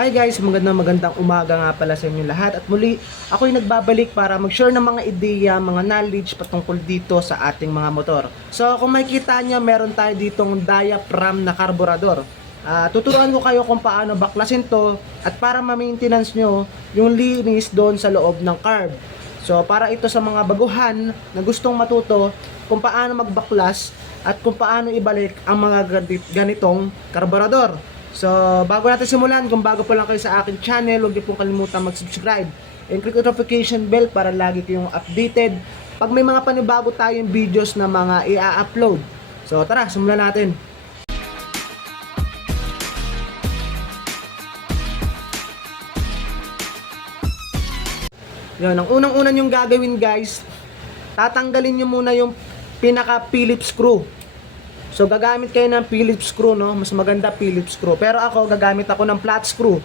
Hi guys, magandang umaga nga pala sa inyo lahat at muli ako'y nagbabalik para mag-share ng mga ideya, mga knowledge patungkol dito sa ating mga motor. So kung makikita nyo, meron tayo ditong diaphragm na karburador. Tuturuan ko kayo kung paano baklasin to at para ma-maintenance nyo yung linis doon sa loob ng carb. So para ito sa mga baguhan na gustong matuto kung paano magbaklas at kung paano ibalik ang mga ganitong karburador. So, bago natin simulan, kung bago pa lang kayo sa akin channel, huwag niyo pong kalimutan mag-subscribe and click notification bell para lagi kayong updated pag may mga panibago tayong videos na mga i-upload. So, tara, simulan natin. Yun, ang unang-una yung gagawin guys, tatanggalin nyo muna yung pinaka Phillips screw. So gagamit kayo ng Phillips screw, no? Mas maganda Phillips screw. Pero ako gagamit ako ng flat screw.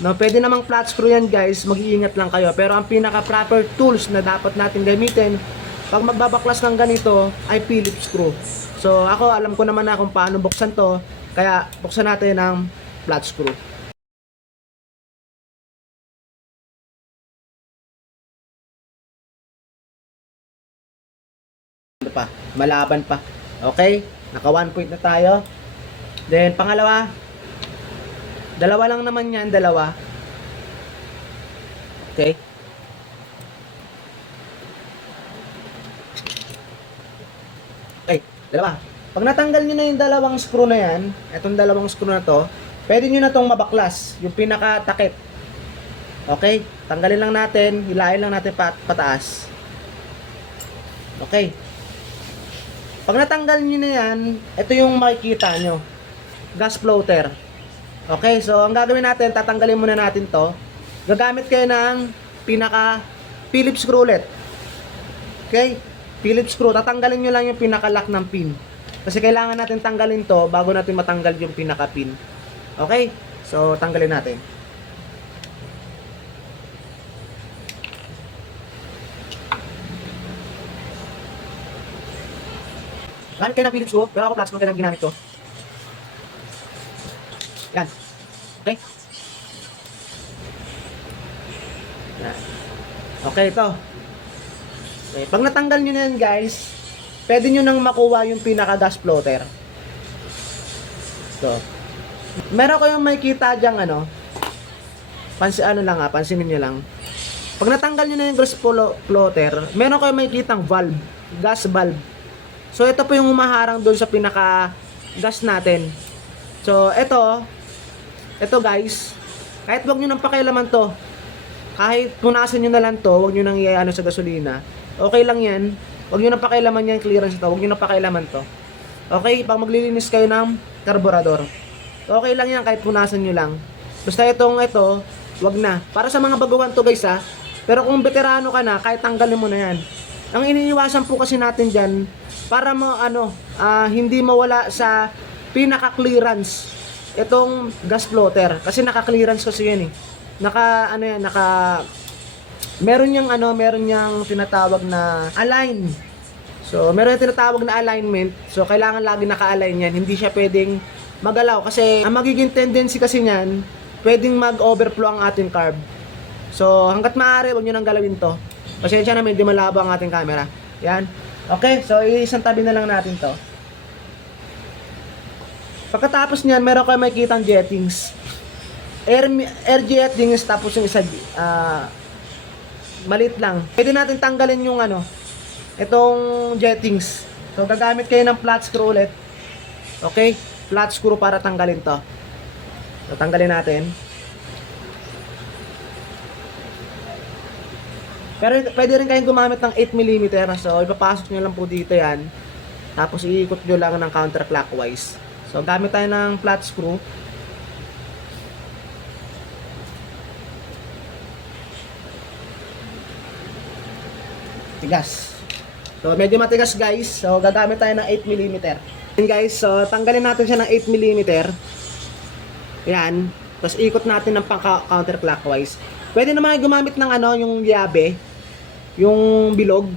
No, pwede namang flat screw yan, guys. Mag-iingat lang kayo. Pero ang pinaka proper tools na dapat natin gamitin pag magbabaklas ng ganito ay Phillips screw. So ako alam ko naman na kung paano buksan to, kaya buksan natin ng flat screw. Malaban pa. Okay? Naka 1 point na tayo. Then, pangalawa. Dalawa lang naman yan, dalawa. Okay? Okay, dalawa. Pag natanggal nyo na yung dalawang screw na yan, itong dalawang screw na to, pwede nyo na itong mabaklas, yung pinaka-takip. Okay? Tanggalin lang natin, hilahin lang natin pataas. Okay. Pag natanggal nyo na yan, ito yung makikita nyo. Gas floater. Okay, so ang gagawin natin, tatanggalin muna natin to. Gagamit kayo ng pinaka Phillips screw ulit. Okay, Phillips screw. Tatanggalin nyo lang yung pinaka lock ng pin. Kasi kailangan natin tanggalin to bago natin matanggal yung pinaka pin. Okay, so tanggalin natin. Gamit kayo ng Phillips screw, pero ako flat screw kaya ginamit ko. Yan. Okay? Yan. Okay, ito. Okay. Pag natanggal nyo na yan, guys, pwede nyo nang makuha yung pinaka-gas floater. So, meron kayong makikita dyang ano, pansinin nyo lang. Pag natanggal nyo na yung gas floater, meron kayong makikitang valve, gas valve. So, ito po yung humaharang doon sa pinaka-gas natin. So, ito guys, kahit wag nyo nang pakialaman to, kahit punasan nyo na lang to, wag nyo nang i-ano sa gasolina, okay lang yan. Wag nyo nang pakialaman yan, clearance ito, wag nyo nang pakialaman to. Okay, pag maglilinis kayo ng karburador, okay lang yan kahit punasan nyo lang. Basta ito, wag na. Para sa mga baguhan to guys ha, pero kung veterano ka na, kahit tanggalin mo na yan. Ang iniiwasan po kasi natin dyan, para hindi mawala sa pinaka-clearance itong gas floater. Kasi naka-clearance kasi yan eh. Meron niyang tinatawag na align. So, meron yung tinatawag na alignment. So, kailangan lagi naka-align yan. Hindi siya pwedeng magalaw. Kasi, ang magiging tendency kasi niyan, pwedeng mag-overflow ang ating carb. So, hanggat maaari, huwag nyo nang galawin to. Pasensya na, hindi malabo ang ating camera. Yan. Okay, so isang tabi na lang natin to. Pagkatapos niyan, meron kayo makikitang jettings. Air jettings, tapos yung isa, maliit lang. Pwede natin tanggalin yung itong jettings. So, gagamit kayo ng flat screw ulit. Okay? Flat screw para tanggalin to. So, tanggalin natin. Pero pwede rin kayong gumamit ng 8mm. So, ipapasok nyo lang po dito yan. Tapos, iikot nyo lang ng counterclockwise. So, gamit tayo ng flat screw. Tigas. So, medyo matigas guys. So, gagamit tayo ng 8mm. Yan guys, so tanggalin natin siya ng 8mm. Yan. Tapos, ikot natin ng counterclockwise. Pwede naman gumamit ng yung yabe. Yung bilog.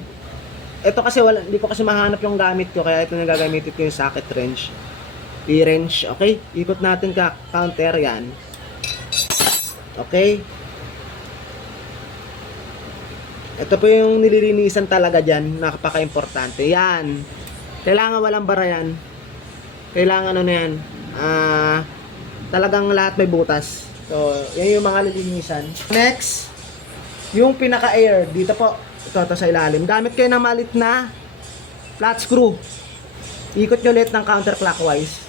Ito kasi hindi ko kasi mahanap yung gamit ko, kaya ito na gagamitin ko yung socket wrench. I-wrench, okay? Ikot natin ka counter yan. Okay? Ito po yung nililinisan talaga dyan, napaka-importante. Yan. Kailangan walang bara yan. Kailangan ano na yan. Talagang lahat may butas. So, yan yung mga nililinisan. Next, yung pinaka-air. Dito po. Ito sa ilalim. Gamit kayo ng malit na flat screw. Ikot nyo ulit ng counterclockwise.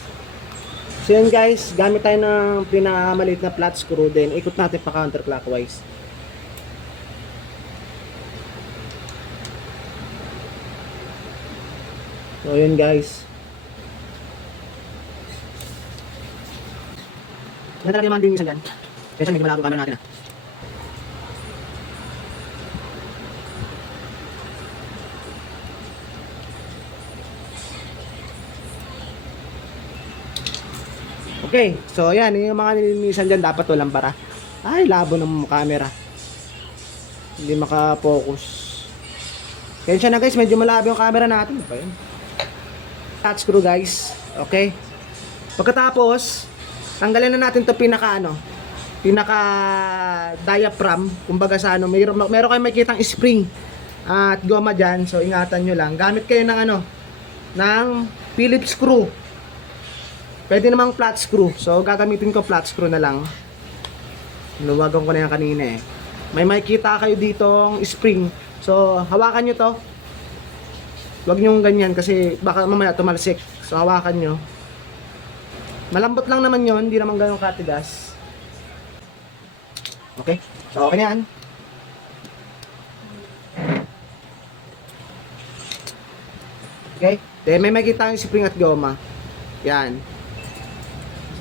So yan guys, gamit tayo ng pinakamalit na flat screw. Then, ikot natin pa counterclockwise. So yun guys. Yan talaga yung mga linisan dyan. Kasi medyo malabo camera natin Okay, so yan, yung mga nilinisan dyan dapat walang bara. Ay, labo ng camera. Hindi maka-focus. Kaya na guys, medyo malabo yung camera natin. Ano ba yun? Flat screw guys. Okay. Pagkatapos, tanggalin na natin to pinaka diaphragm. Kumbaga sa meron kayong makikitang spring at goma dyan. So ingatan nyo lang. Gamit kayo ng ng Phillips screw. Pwede namang flat screw. So gagamitin ko flat screw na lang. Luwagan ko na yan kanina eh. May makikita kayo ditong spring. So hawakan nyo to. Huwag nyo ganyan kasi baka mamaya tumalsik. So hawakan nyo. Malambot lang naman yon, hindi naman ganun katigas. Okay? So okay na yan. Okay? Then may makikita yung spring at goma. Yan.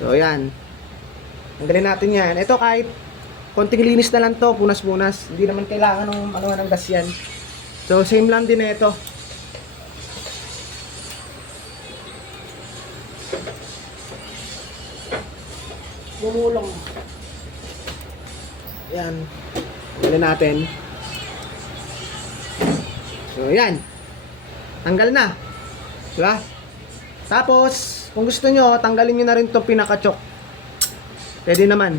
So yan. Tanggalin natin yan. Ito kahit konting linis na lang to, punas-punas. Hindi naman kailangan ng gas yan. So same lang din na ito. Gumulong. Yan. Tanggalin natin. So yan. Tanggal na. Diba? Tapos kung gusto nyo, tanggalin nyo na rin itong pinaka-chok. Pwede naman.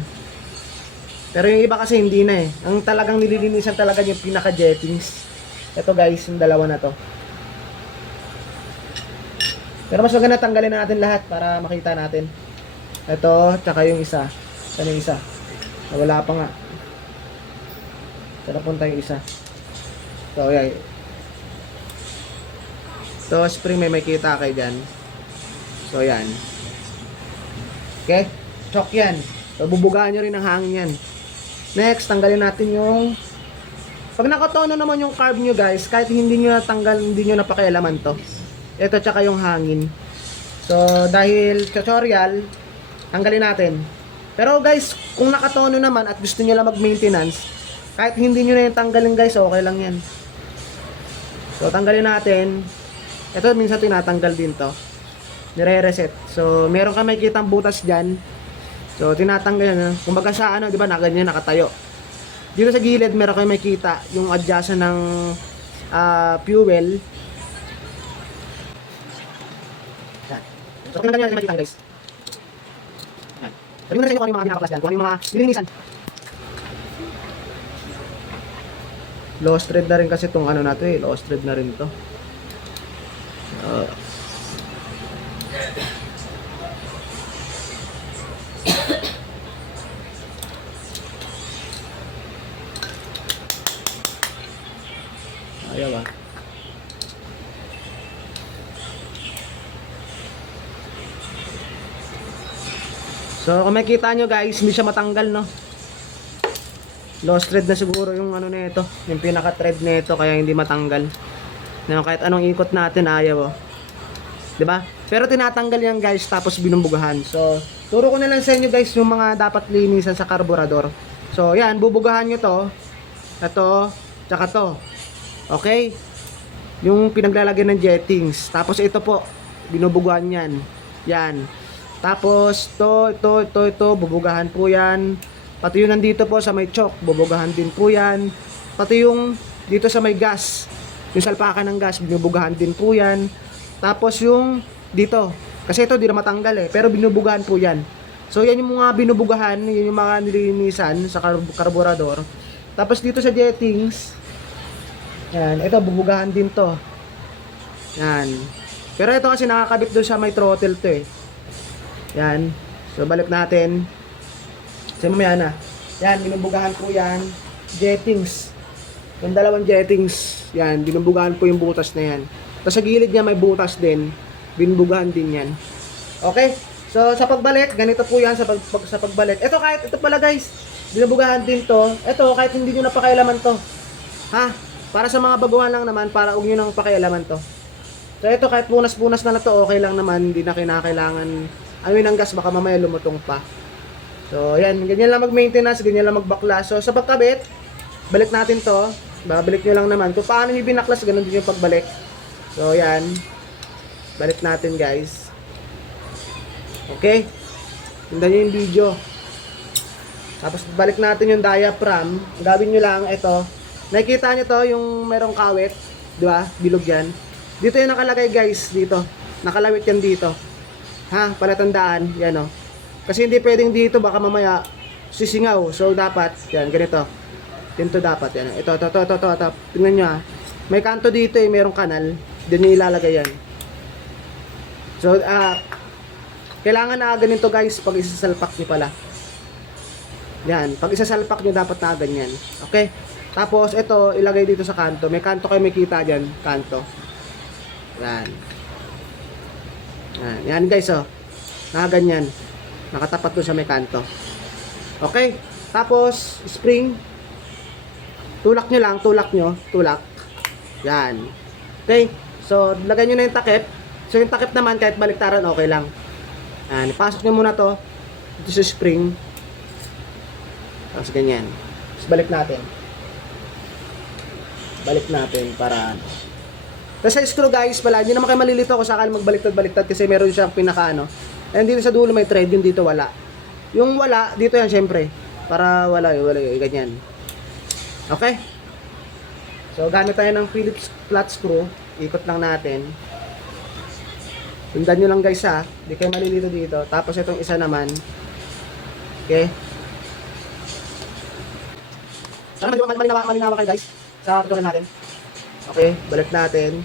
Pero yung iba kasi hindi na eh. Ang talagang nililinisan talaga yung pinaka-jettings. Ito guys, yung dalawa na to. Pero mas maganda tanggalin na natin lahat para makita natin. Ito, tsaka yung isa. Saan yung isa? Wala pa nga. Saan napunta yung isa? So, yan. Ito, spring may makita kayo dyan. So, yan. Okay? Chok yan. So, bubugaan nyo rin ang hangin yan. Next, tanggalin natin yung... Pag nakatono naman yung carb nyo guys, kahit hindi nyo natanggal, hindi nyo napakialaman to. Ito, tsaka yung hangin. So, dahil tutorial, tanggalin natin. Pero guys, kung nakatono naman at gusto nyo lang mag-maintenance, kahit hindi nyo na yung tanggalin guys, okay lang yan. So, tanggalin natin. Ito, minsan tinatanggal din to. Nire-reset. So, meron ka makikitang butas dyan. So, tinatanggal yan. Kumbaga sa di ba, na ganyan nakatayo. Dito sa gilid, meron kayo makikita yung adjustan ng fuel. Yan. So, tingnan nyo natin makikita guys. Yan. Sabihin na sa inyo kung ano yung mga pinakaplas dyan, kung ano yung mga nilinisan. Lost thread na rin kasi itong na to eh. Lost thread na rin to. Ayaw ah. So kung makikita nyo guys, hindi siya matanggal no. Lost thread na siguro yung nito, yung pinaka thread nito kaya hindi matanggal. Kahit anong ikot natin ayaw oh. 'Di ba? Pero tinatanggal yan guys tapos binumbugahan. So turo ko na lang sa inyo guys yung mga dapat linisan sa karburador. So yan, bubugahan nyo to. Ito, tsaka to. Okay? Yung pinaglalagyan ng jettings. Tapos ito po, binubugahan yan. Yan. Tapos ito, bubugahan po yan. Pati yung nandito po sa may choke, bubugahan din po yan. Pati yung dito sa may gas, yung salpakan ng gas, binubugahan din po yan. Tapos yung dito, kasi ito di na matanggal eh, pero binubugahan po yan. So yan yung mga binubugahan, yun yung mga nilinisan sa karburador. Tapos dito sa jettings, yan, ito bubugahan din to. Yan. Pero ito kasi nakakabit doon sa may throttle to eh. Yan. So balik natin. Kasi mamaya na. Yan, binubugahan ko yan. Jettings. Yung dalawang jettings. Yan, binubugahan po yung butas na yan. Tapos sa gilid niya may butas din. Binubugahan din yan. Okay? So sa pagbalik, ganito po yan sa pagbalik. Ito kahit, ito pala guys, binubugahan din to. Ito kahit hindi nyo napakialaman to. Ha? Para sa mga baguhan lang naman, para huwag nyo nang pakialaman to. So ito kahit punas-punas na to, okay lang naman. Hindi na kinakailangan amin ng gas, baka mamaya lumutong pa. So yan, ganyan lang mag-maintenance, ganyan lang magbaklas. So sa pagkabit, balik natin to. Babalik nyo lang naman. Kung paano nyo binaklas, ganun din yung pagbalik. So yan, balik natin guys. Okay, tingnan nyo yung video. Tapos balik natin yung diaphragm. Gawin nyo lang ito. Nakikita nyo to, yung merong kawit, di ba? Bilog yan. Dito yung nakalagay guys, dito. Nakalawit yan dito. Ha, palatandaan, yan o. Kasi hindi pwedeng dito, baka mamaya sisingaw. So dapat, yan, ganito. Ganito dapat, yan. Ito. Tingnan nyo ha. May kanto dito eh, merong kanal. Diyan nyo ilalagay yan. So, kailangan na ganito guys pag isasalpak nyo pala. Yan, pag isasalpak nyo dapat na ganyan. Okay? Tapos ito, ilagay dito sa kanto. May kanto kayo makita dyan, kanto. Yan. Yan guys oh. Nakaganyan. Nakatapat doon sa may kanto. Okay? Tapos, spring. Tulak nyo lang, tulak. Yan. Okay? So, lagay nyo na yung takip. So, yung takip naman, kahit baliktaran, okay lang. Yan. Ipasok nyo muna to dito sa spring. Tapos ganyan. Tapos balik natin. Balik natin para ano. Tapos sa screw guys pala, hindi naman kayo malilito kung sakali magbaliktad-baliktad kasi meron siyang pinaka ano. And dito sa dulo may thread, yung dito wala. Yung wala, dito yan syempre. Para wala ganyan. Okay? So gamit tayo ng Phillips flat screw. Ikot lang natin. Sundan nyo lang guys ha. Hindi kayo malilito dito. Tapos itong isa naman. Okay? Sana malinawa kayo guys sa tutorial natin. Okay, balik natin.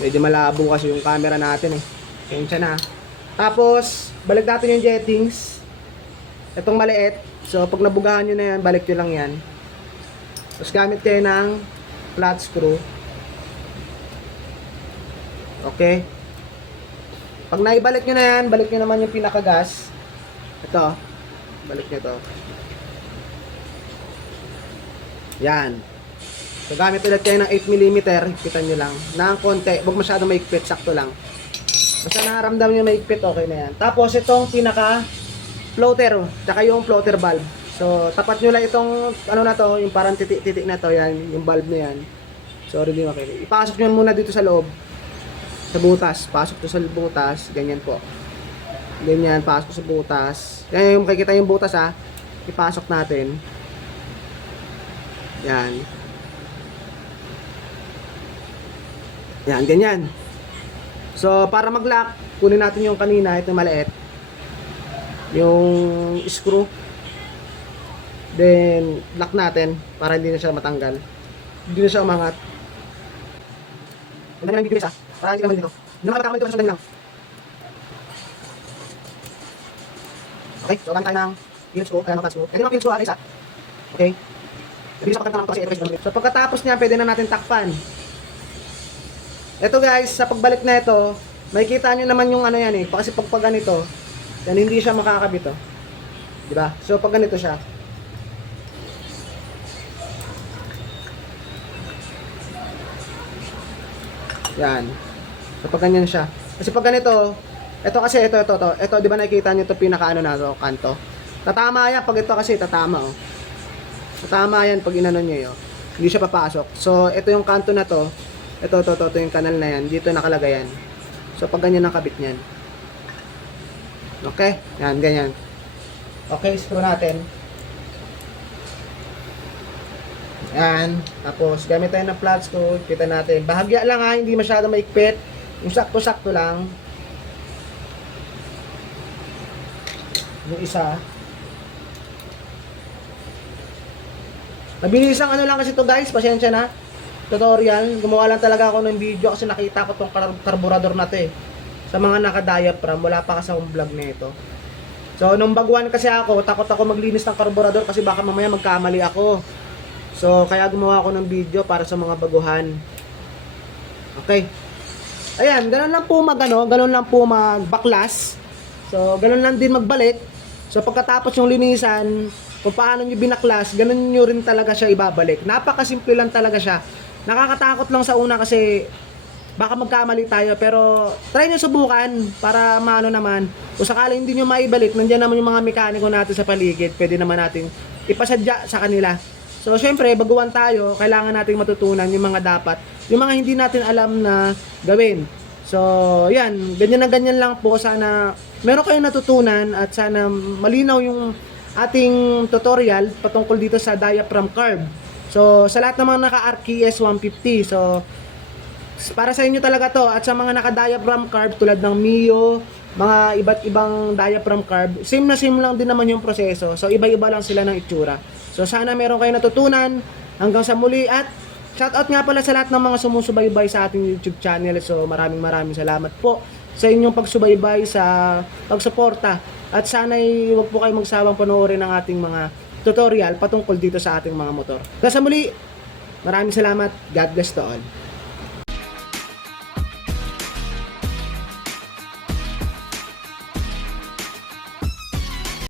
Medyo malabo kasi yung camera natin eh. Kaya na. Tapos, balik natin yung jettings. Itong maliit. So, pag nabugahan nyo na yan, balik nyo lang yan. Tapos, gamit kayo ng flat screw. Okay. Pag naibalik nyo na yan, balik nyo naman yung pinakagas. Ito. Balik nyo to. Yan. So, gamit ulit kayo ng 8mm. Kita nyo lang. Na konti. Huwag masyado maigpit. Sakto lang. Basta nakaramdam nyo maigpit, okay na yan. Tapos, itong pinaka floater. Tsaka yung floater valve. So, tapat nyo lang itong, ano na to, yung parang titik na to. Yan. Yung valve na yan. Sorry, di makikita. Ipasok nyo muna dito sa loob. Sa butas. Pasok to sa butas. Ganyan po. Ganyan. Pasok sa butas. Yan yung makikita yung butas ha. Ipasok natin. Yan. Yan, ganyan. So, para mag-lock, kunin natin yung kanina, ito maliit. Yung screw. Then, lock natin para hindi na siya matanggal. Hindi na siya umangat. Hindi na lang bibilis ha. Para hindi naman dito. Hindi naman matakamay dito sa sundin lang. Okay, so gamit tayo ng Phillips screw, kaya screw. Ito yung Phillips screw, isa. Okay. So pagkatapos niya, pwede na natin takpan. Ito guys, sa pagbalik na ito, makikita nyo naman yung ano yan eh. Kasi pag ganito, yan hindi siya makakabit oh. Diba? So pag ganito siya. Yan. So pag ganyan siya. Kasi pag ganito, ito kasi, ito, di ba nakikita nyo ito pinaka ano na ito, kanto. Tatama yan, pag ito kasi tatama oh. Tama yan pag inano nyo yun. Hindi siya papasok. So, ito yung kanto na to. Ito yung kanal na yan. Dito nakalagay yan. So, pag ganyan ang kabit niyan. Okay? Yan, ganyan. Okay, screw natin. Yan. Tapos, gamit tayo ng flat screw. Kita natin. Bahagya lang ha, hindi masyado maikpit. Yung sakto-sakto lang. Yung isa. Mabilisang ano lang kasi to guys, pasensya na. Tutorial, gumawa lang talaga ako ng video kasi nakita ko tong carburetor na to eh. Sa mga naka-diaphragm, wala pa kasi akong vlog nito. So, nung baguhan kasi ako, takot ako maglinis ng carburetor kasi baka mamaya magkamali ako. So, kaya gumawa ako ng video para sa mga baguhan. Okay. Ayan, ganun lang po ganun lang po magbaklas. So, ganun lang din magbalik. So, pagkatapos yung linisan, kung paano nyo binaklas, ganun nyo rin talaga siya ibabalik. Napakasimple lang talaga siya. Nakakatakot lang sa una kasi baka magkamali tayo, pero try nyo subukan para maano naman. Kung sakali hindi nyo maibalik, nandiyan naman yung mga mekaniko natin sa paligid, pwede naman natin ipasadya sa kanila. So syempre, baguhan tayo, kailangan nating matutunan yung mga dapat, yung mga hindi natin alam na gawin. So yan, ganyan na ganyan lang po. Sana meron kayong natutunan at sana malinaw yung ating tutorial patungkol dito sa diaphragm carb. So sa lahat ng mga naka-RKS 150, so para sa inyo talaga to. At sa mga naka-diaphragm carb tulad ng Mio, mga iba't ibang diaphragm carb, same na same lang din naman yung proseso. So iba-iba lang sila ng itsura. So sana meron kayo natutunan. Hanggang sa muli at shoutout nga pala sa lahat ng mga sumusubaybay sa ating YouTube channel. So maraming salamat po sa inyong pagsubaybay, sa pagsuporta. At sana'y huwag po kayo magsawang panoorin ng ating mga tutorial patungkol dito sa ating mga motor. Hanggang sa muli, maraming salamat. God bless to all.